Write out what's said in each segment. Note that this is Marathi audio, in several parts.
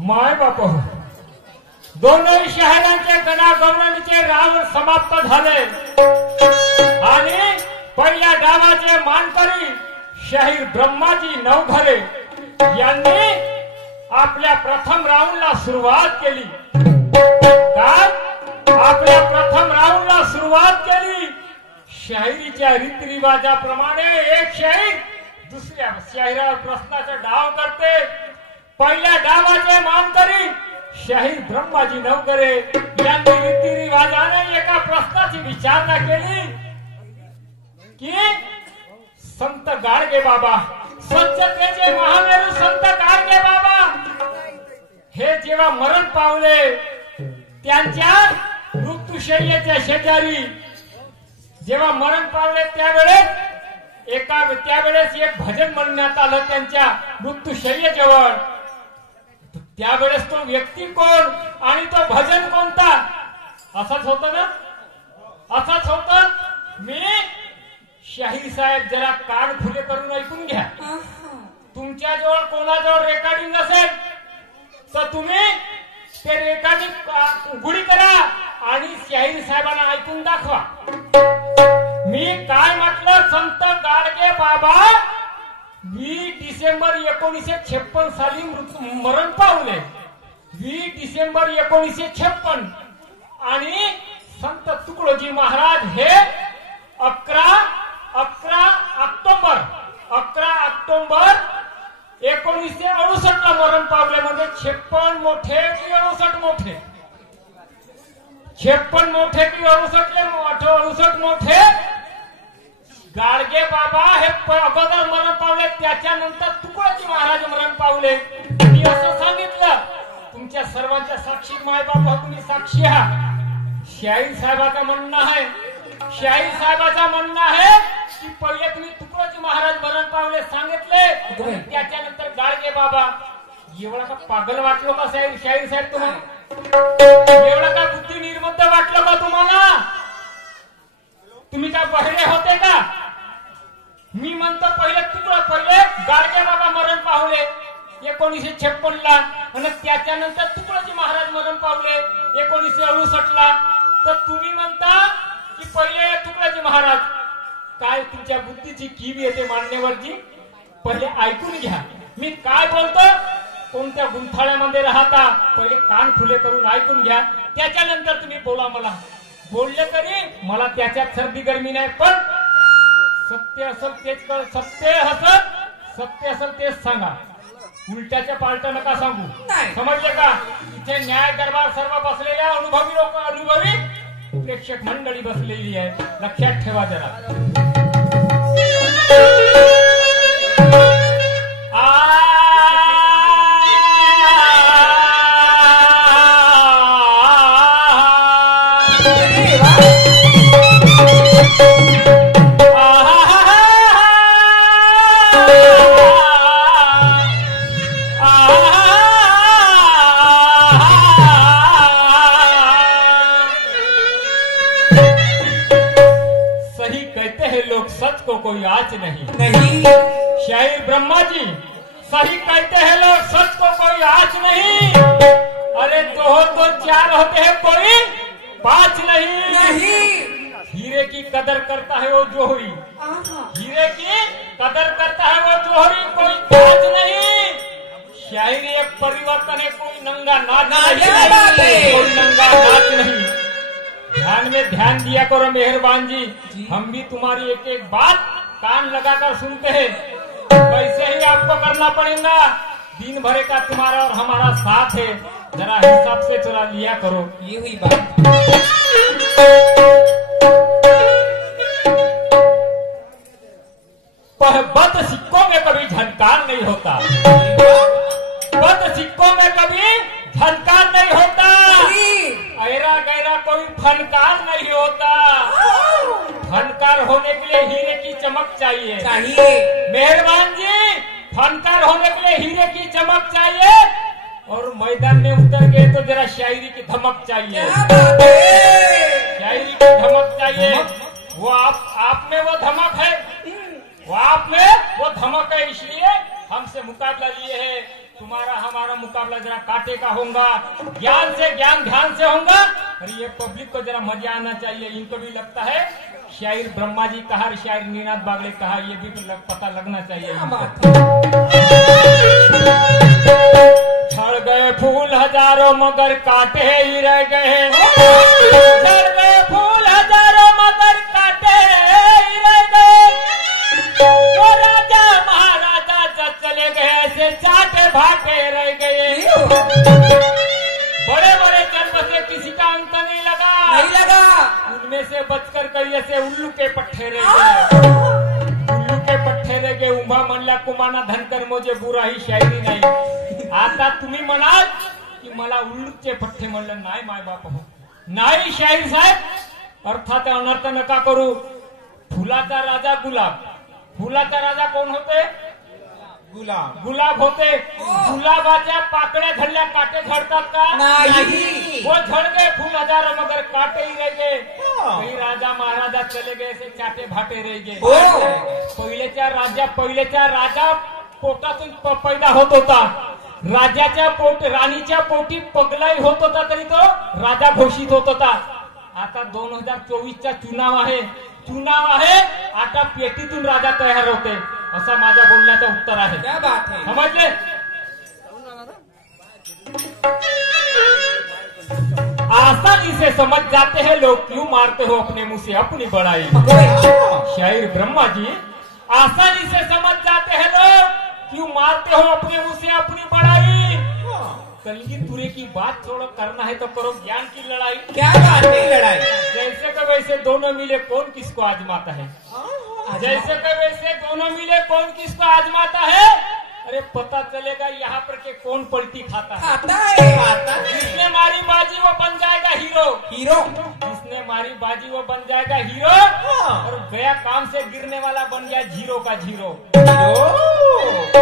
माय बाप दोनही शहरांचे गणागमनाचे राऊंड समाप्त झाले आणि पहिल्या डावाचे मानकरी शाहीर ब्रह्माजी नवघरे यांनी आपल्या प्रथम राऊंडला सुरुवात केली। आपल्या प्रथम राऊंडला सुरुवात केली। शाहिरीच्या रीतिरिवाजाप्रमाणे एक शाहीर दुसऱ्या शाहिरावर प्रश्नाचा डाव करते। पहिल्या डावाचे मानकरी शाहीर ब्रह्माजी नवघरे यांनी रीतिरिवाजाने एका प्रश्नाची विचारणा केली की संत गाडगे बाबा, स्वच्छतेचे महामेरू संत गाडगे बाबा हे जेव्हा मरण पावले त्यांच्या मृत्यूशय्येच्या शेजारी जेव्हा मरण पावले त्यावेळेस एक भजन म्हणण्यात आलं त्यांच्या मृत्यूशय्येजवळ। त्यावेळेस तो व्यक्ती कोण आणि तो भजन कोणता असंच होतं ना, असंच होतं। मी शाहीर साहेब जरा कान खुले करून ऐकून घ्या। तुमच्याजवळ कोणाजवळ रेकॉर्डिंग असेल तर तुम्ही ते रेकॉर्डिंग उघडी करा आणि शाहीर साहेबांना ऐकून दाखवा। मी काय म्हटलं, संत गाडगे बाबा 20 डिसेंबर 1956 साली मरण पावले। 20 डिसेंबर 1956 आणि संत तुकडोजी महाराज हे 11 ऑक्टोबर 1968 ला मरण पावले। म्हणजे 56 मोठे की 68 मोठे, 56 मोठे की 68 मोठे। गाडगे बाबा हे अगोदर मरण पावले, त्याच्यानंतर तुकडोजी महाराज मरण पावले। मी असं सांगितलं, तुमच्या सर्वांच्या साक्षी माय बाबा तुम्ही साक्षी आहात। शाहीर साहेबाचं म्हणणं आहे, शाहीर साहेबाचं म्हणणं आहे की पहिले तुम्ही तुकडोजी महाराज मरण पावले सांगितले, त्याच्यानंतर गाडगे बाबा। एवढा का पागल वाटलो का शाहीर साहेब तुम्हाला? एवढा का बुद्धी निर्बुद्ध वाटलं का तुम्हाला? तुम्ही काय बहिरे होते का? मी म्हणतो पहिले गाडगे बाबा मरण पावले 1956 ला आणि त्याच्यानंतर तुकडोजी महाराज मरण पावले 1968 ला। तर तुम्ही म्हणता की पहिले तुकडोजी महाराज। काय तुमच्या बुद्धीची कीव येते मान्यवरजी? पहिले ऐकून घ्या मी काय बोलतो, कोणत्या गुंथाळ्यामध्ये राहता पहिले कान खुले करून ऐकून घ्या, त्याच्यानंतर तुम्ही बोला। मला बोलले तरी मला त्याच्यात सर्दी गरमी नाही, पण सत्य असेल तेच कर, सत्य असेल तेच सांगा, उलट्याच्या पालट्या नका सांगू, समजले का? इथे न्याय दरबार सर्व बसलेल्या अनुभवी लोक, अनुभवी प्रेक्षक मंडळी बसलेली आहे, लक्षात ठेवा जरा। सच को कोई आँच नहीं। शाहीर ब्रह्माजी सही कहते हैं लोग, सच को कोई आँच नहीं। अरे दो तो चार होते हैं कोई पांच नहीं। हीरे की कदर करता है वो जोहरी, हीरे की कदर करता है वो जोहरी, कोई पांच नहीं। शायरी एक परिवर्तन है, कोई नंगा नाच नहीं, कोई नंगा नाच नहीं। ध्यान दिया करो मेहरबान जी, हम भी तुम्हारी एक एक बात कान लगाकर सुनते हैं, वैसे ही आपको करना पड़ेगा। दिन भर का तुम्हारा और हमारा साथ है, जरा हिसाब से चला लिया करो। ये हुई बात। बद सिक्कों में कभी झनकार नहीं होता, बद सिक्कों में कभी झनकार नहीं होता, ऐरा गैरा कोई फनकार नहीं होता। फनकार होने के लिए हीरे की चमक चाहिए, मेहरबान जी, फनकार होने के लिए हीरे की चमक चाहिए, और मैदान में उतर गए तो जरा शायरी की धमक चाहिए, शायरी की धमक चाहिए। वो आप में वो धमक है, वो आप में वो धमक है, इसलिए हम आपसे मुकाबला लिए है, तुम्हारा हमारा मुकाबला जरा कांटे का होगा, ज्ञान से ज्ञान ध्यान से होगा। और ये पब्लिक को जरा मजा आना चाहिए। इनको भी लगता है शायर ब्रह्मा जी कहा, शायर नीनाथ बागले कहा, ये भी तो पता लगना चाहिए। झड़ गए फूल हजारों मगर कांटे ही रह गए, झड़ गए फूल हजारों मगर कांटे ही रह गए। तो राजा महाराजा जब चले गए ऐसे चाटे भाटे रह गए। बड़े बड़े जन्म से किसी का अंत नहीं लगा, उनमें से बचकर कई ऐसे उल्लू के पट्टे रह गए, उल्लू के पट्टे रह गए। उभा म्हणला कुमाना धनकर मुझे बुरा ही शायरी नाही। आता तुम्ही म्हणाल की मला उल्लूचे पट्टे म्हणलं नाही माय बाप हो, नाही शाहीर साहेब, अर्थात अनर्थ नका करू। फुलाचा राजा गुलाब, फुलाचा राजा कोण होते? गुलाब होते। गुलाबाच्या पाकड्या झडल्या काटे झडतात का? नाही। वो झड़ गए फूल हजारों मगर काटे ही रह गए। कई राजा महाराजा चले गए ऐसे चाटे भाटे रह गए। पहिलेच्या राजा पोटातून पैदा होत होता, राणीच्या पोटी पगलाई होत होता तरी तो राजा घोषित होत होता। आता 2024चा चुनाव आहे, आता पेटीतून राजा तयार होते, असा माझ्या बोलण्याचं उत्तर आहे। क्या बात है, समजले? आसानी से समझ जाते हैं लोग, क्यों मारते हो अपने मुंह से अपनी बड़ाई। शायर ब्रह्मा जी, आसानी से समझ जाते हैं लोग, क्यों मारते हो अपने मुंह से अपनी बड़ाई। कलगी तुरे की बात छोड़ो, करना है तो करो ज्ञान की लड़ाई। क्या बात है लड़ाई, जैसे का वैसे दोनों मिले कौन किसको आजमाता है, जैसे का वैसे दोनों मिले कौन किसको आजमाता है। अरे पता चलेगा यहाँ पर के कौन पलटी खाता है। जिसने मारी बाजी वो बन जाएगा हीरो, जिसने मारी बाजी वो बन जाएगा हीरो, और गया काम से गिरने वाला बन गया जीरो का जीरो।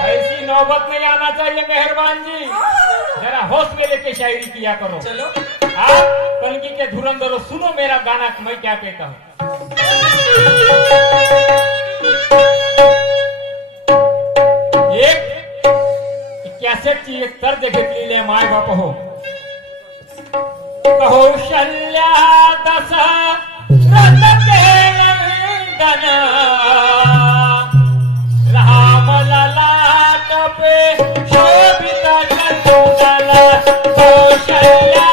ऐसी नौबत नहीं आना चाहिए मेहरबान जी, जरा होश में लेके शायरी किया करो। चलो आप कलगी के धुरंधरों सुनो मेरा गाना, मैं क्या कहता हूँ। एक कॅसेटची एक तर्ज घेतलेली आहे माय बाप हो। कौशल्या दस राम ललाट पे शोभित चंदन, कौशल्या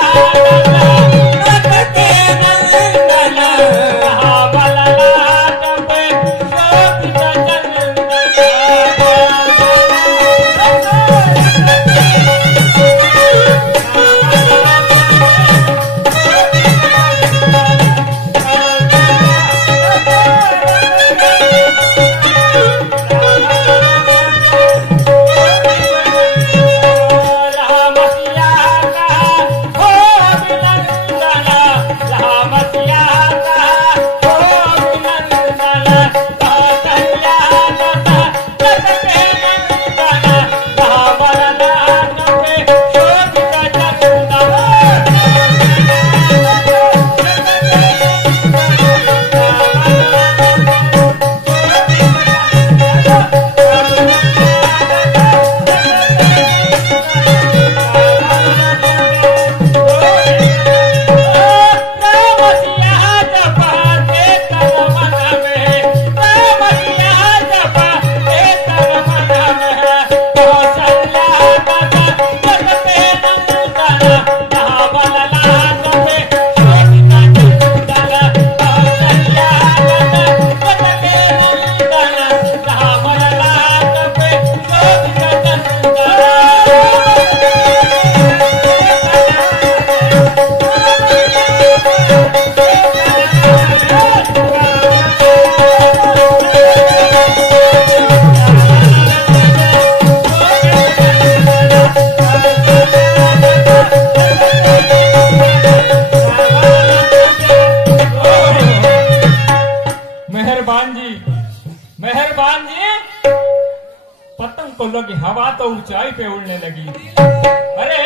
लगी हवा तो ऊंचाई पे उड़ने लगी। अरे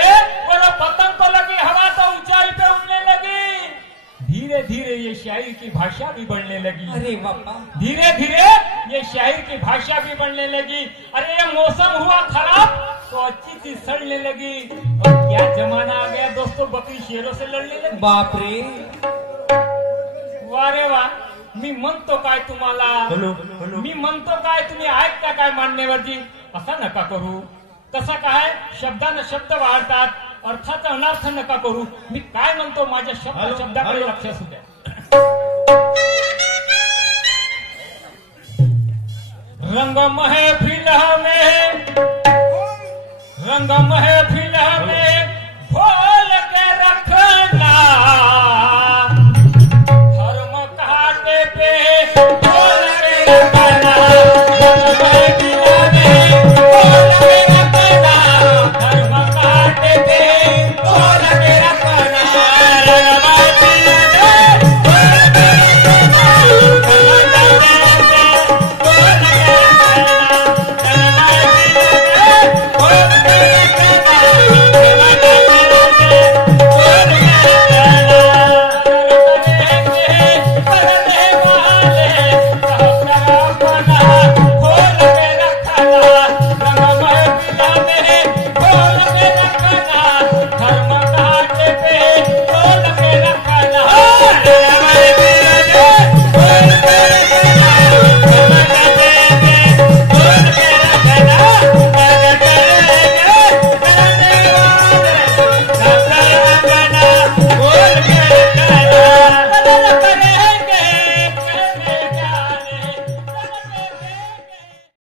वो पतंग को लगी हवा तो ऊंचाई पे उड़ने लगी। धीरे धीरे ये शायर की भाषा भी बढ़ने लगी। अरे बाबा, धीरे धीरे ये शायर की भाषा भी बढ़ने लगी। अरे ये मौसम हुआ खराब तो अच्छी चीज सड़ने लगी। और क्या जमाना आ गया दोस्तों, बकरी शेरों से लड़ने लगी। बाप रे, वाह रे वाह, मी म्हणतो काय तुम्हाला, मी म्हणतो काय तुम्ही ऐकता काय मान्यवरजी? असं नका करू, तसा काय शब्दानं शब्द वाढतात, अर्थाचा अनर्थ नका करू। मी काय म्हणतो माझ्या शब्दाकडे लक्ष असू द्या। रंग महफिल में, रंग